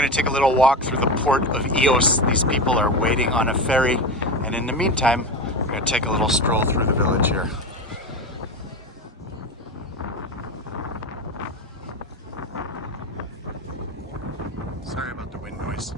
going to take a little walk through the port of Ios. These people are waiting on a ferry, and in the meantime, we're going to take a little stroll through the village here. Sorry about the wind noise.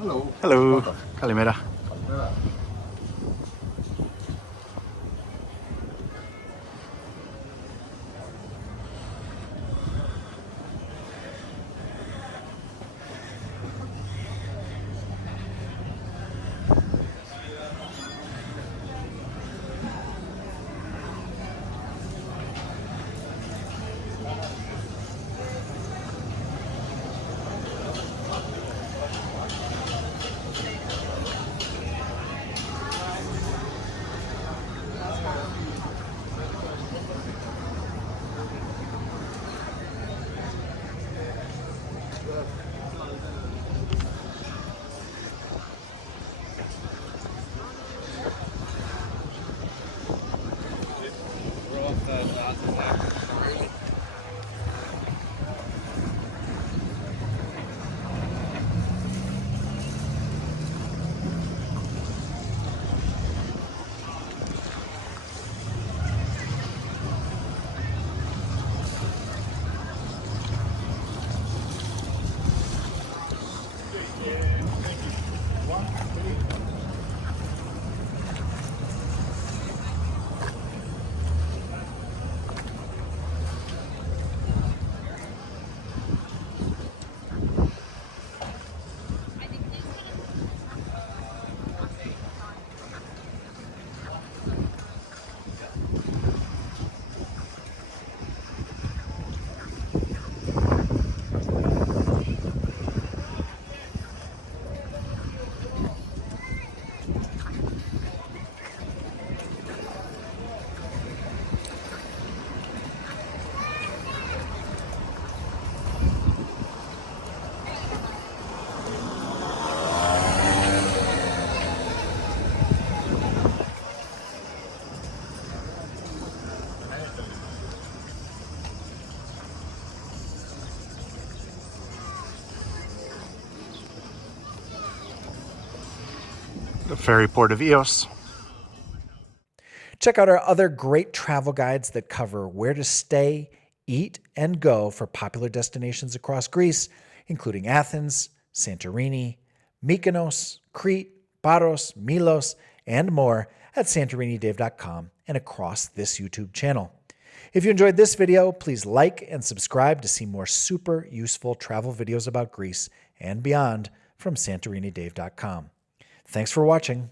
Hello. Hello. Kalimera. The ferry port of Ios. Check out our other great travel guides that cover where to stay, eat, and go for popular destinations across Greece, including Athens, Santorini, Mykonos, Crete, Paros, Milos, and more at santorinidave.com and across this YouTube channel. If you enjoyed this video, please like and subscribe to see more super useful travel videos about Greece and beyond from santorinidave.com. Thanks for watching.